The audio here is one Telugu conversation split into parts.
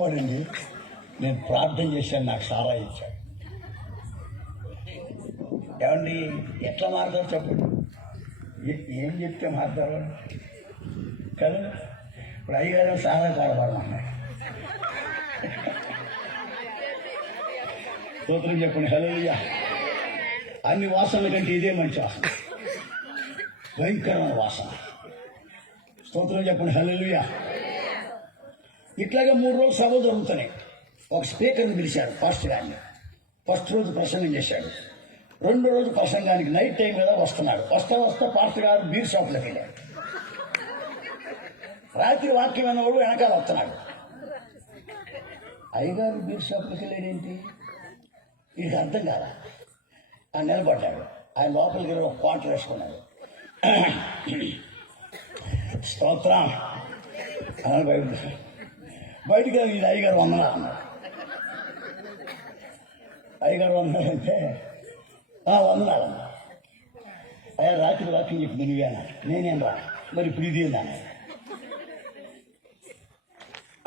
పోనండి, నేను ప్రార్థన చేశాను, నాకు సారా ఇచ్చాడు. ఏమండి ఎట్లా మారుతారు చెప్పండి? ఏం చెప్తే మారుతారు కదా? ఇప్పుడు అయ్యగారు సారా కాడపడమన్నాడు. స్తోత్రం చెప్పండి. హల్లెలూయా. అన్ని వాసనల కంటే ఇదే మంచి వాసన, భయంకరమైన వాసన. స్తోత్రం చెప్పండి. హల్లెలూయా. ఇట్లాగే 3 రోజులు సభ జరుగుతున్నాయి. ఒక స్పీకర్ని పిలిచాడు, పాస్టర్ గారిని. ఫస్ట్ రోజు ప్రసంగం చేశాడు. 2వ రోజు ప్రసంగానికి నైట్ టైం కదా వస్తున్నాడు. వస్తా పాస్టర్ గారు బీర్ షాప్లోకి వెళ్ళాడు. రాత్రి వాక్యం అన్నవాడు వెనకాల వస్తున్నాడు. అయ్యగారు బీర్ షాప్లోకి వెళ్ళాడేంటి, ఇది అర్థం కాదా. ఆయన నిలబడ్డాడు. ఆయన లోపలికి వెళ్ళి ఒక క్వార్టర్ వేసుకున్నాడు. స్తోత్రం బయటికి ఇది అయ్యగారు వందనా అన్నాడు. అయ్యగారు వందనాలంటే వందనాలు అన్నా. అయ్యా రాత్రి వాక్యం చెప్పింది నువ్వేనా? నేనేం రా, మరి ఇప్పుడు ఇది ఏందన్నా.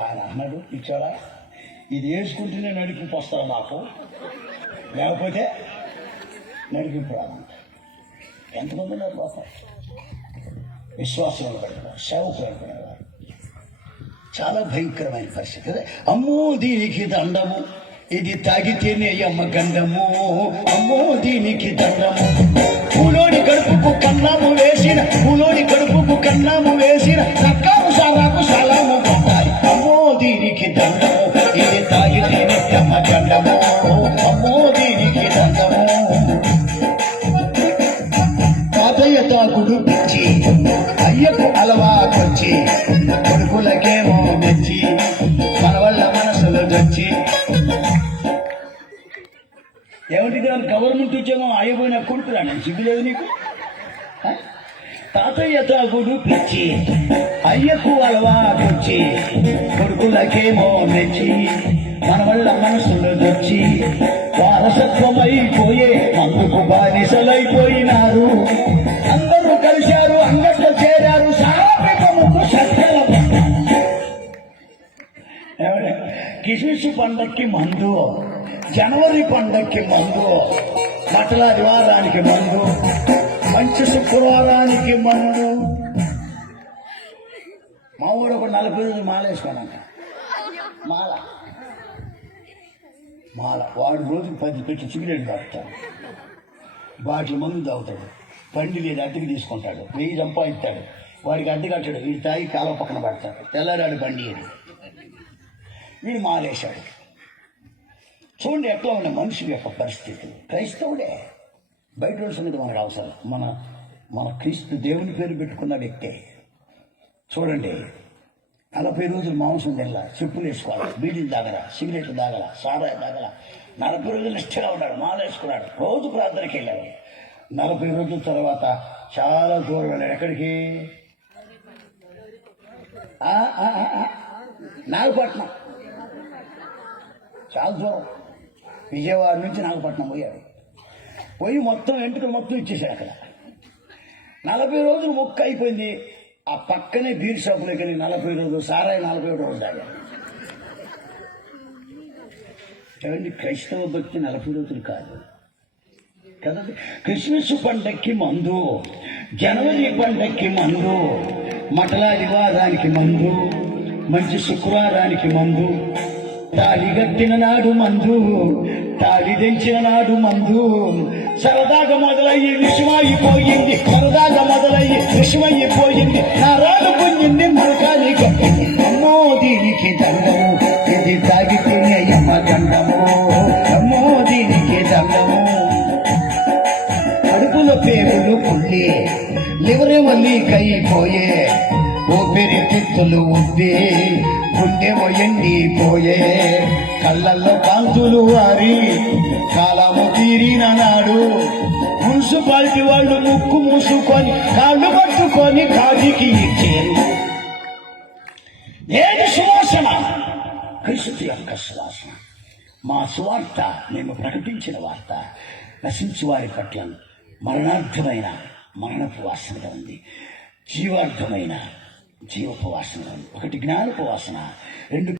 ఆయన అన్నాడు, ఇచ్చాడా ఇది వేసుకుంటేనే నడిపింపు వస్తారా నాకు, లేకపోతే నడిపింపు రాదంట. ఎంతమంది ఉన్నారు బాబా విశ్వాసం పడినవారు, సేవకులు పడినవారు. చాలా భయంకరమైన పరిస్థితి. అమ్మో దీనికి దండము, ఇది తాగితేనే అమ్మ గండము. అమ్మో దీనికి దండము, పూలోని కడుపుకు కన్నాము వేసిన, పూలోని కడుపుకు కన్నాము వేసిన సక్కాము సారాకు సలాము పడ్డాయి. అమ్మో దీనికి దండము, ఇది తాగితేనే అమ్మ గండము. అమ్మో దీనికి దండము. తాతయ్య తాగుడు పిచ్చి, అయ్యకు అలవాటొచ్చి, కొడుకులకేమో మెచ్చి, మన వల్ల మనసులు వచ్చి. ఏమిటి గవర్నమెంట్ ఉద్యోగం అయిపోయిన కొడుకురాను సిగ్గులేదు నీకు? తాతయ్య తాగుడు పిచ్చి, అయ్యకు అలవాటొచ్చి, కొడుకులకేమో మెచ్చి, మన వల్ల మనసులు వచ్చి, వారసత్వమైపోయే అందుకు బానిసలైపోయినారు. అందరూ కలిశారు, అంగట్లో చేరారు, సారాపికముకు సత్యాల. కిస్మిస్ పండక్కి మందు, జనవరి పండక్కి మందు, మటలాది వారానికి మందు, మంచి శుక్రవారానికి మందు. మా ఊరు ఒక 40 రోజులు మాలేసుకోనంట. మాల వాడు రోజుకి 10 పెట్టి సిగరెట్ తాగుతాడు, వాటి మందు తాగుతాడు, బండి లేదు అద్దెకి తీసుకుంటాడు, 1000 సంపాదిస్తాడు, వాడికి అద్దె కట్టాడు, వీడు తాగి కాలం పక్కన పడతాడు, తెల్లారాడు బండి ఏది. వీడు మాలేశాడు. చూడండి ఎట్లా ఉన్న మనిషి యొక్క పరిస్థితి. క్రైస్తవుడే, బయట వాళ్ళ సంగతి మనకు అవసరం. మన క్రీస్తు దేవుని పేరు పెట్టుకున్న వ్యక్తే. చూడండి 40 రోజులు మాంసం తినలా, చెప్పులు వేసుకోవాలి, బీడీలు తాగల, సిగరెట్లు తాగల, సారాయి తాగల. 40 రోజులు నిష్ఠగా ఉన్నాడు, మాల వేసుకున్నాడు, రోజు ప్రార్థనకి వెళ్ళాడు. 40 రోజుల తర్వాత చాలా దూరం వెళ్ళాడు. ఎక్కడికి? నాగపట్నం. చాలా దూరం, విజయవాడ నుంచి నాగపట్నం పోయాడు. పోయి మొత్తం ఎంటుకలు మొత్తం ఇచ్చేసాడు అక్కడ. 40 రోజులు మొక్క అయిపోయింది. ఆ పక్కనే బీర్ షాపులో కానీ 40 రోజులు సారాయి 41 రోజు తాగాడు. ఏమండి క్రైస్తవ భక్తి 40 రోజులు కాదు కదండి. క్రిస్మస్ పండక్కి మందు, జనవరి పండక్కి మందు, మటలాది వారానికి మందు, మంచి శుక్రవారానికి మందు, తాళి కట్టిన నాడు మందు, తాళి దించిన నాడు మందు. సరదాగా మొదలయ్యి విషమైపోయింది, సరదాగా మొదలయ్యి విషమైపోయింది, నా రాళ్ళు పొంగింది, మరకాలి కట్టింది. అమ్మో దీనికి దండము, ఇది తాగితేనే అమ్మ గండము. అమ్మో దీనికి దండము. కడుపులో పేగులు పుల్లి, లివరే మళ్ళీ కైపోయే, ఊపిరితిత్తులు ఉంది, గుండెమో ఎండిపోయే, కళ్ళల్లో కాంతులు వారి కాలము తీరిన నాడు, మున్సిపాలిటీ వాళ్ళు ముక్కు మూసుకొని కాళ్ళు పట్టుకొని కాదికి ఇచ్చారు. ఏది సువాసన? క్రీస్తు యొక్క సువాసన. మా సువార్త, మేము ప్రకటించిన వార్త నశించి వారి పట్ల మరణార్థమైన మరణపు వాసనగా ఉంది, జీవార్థమైన జీవపు వాసన ఉంది. ఒకటి జ్ఞానపు వాసన, 2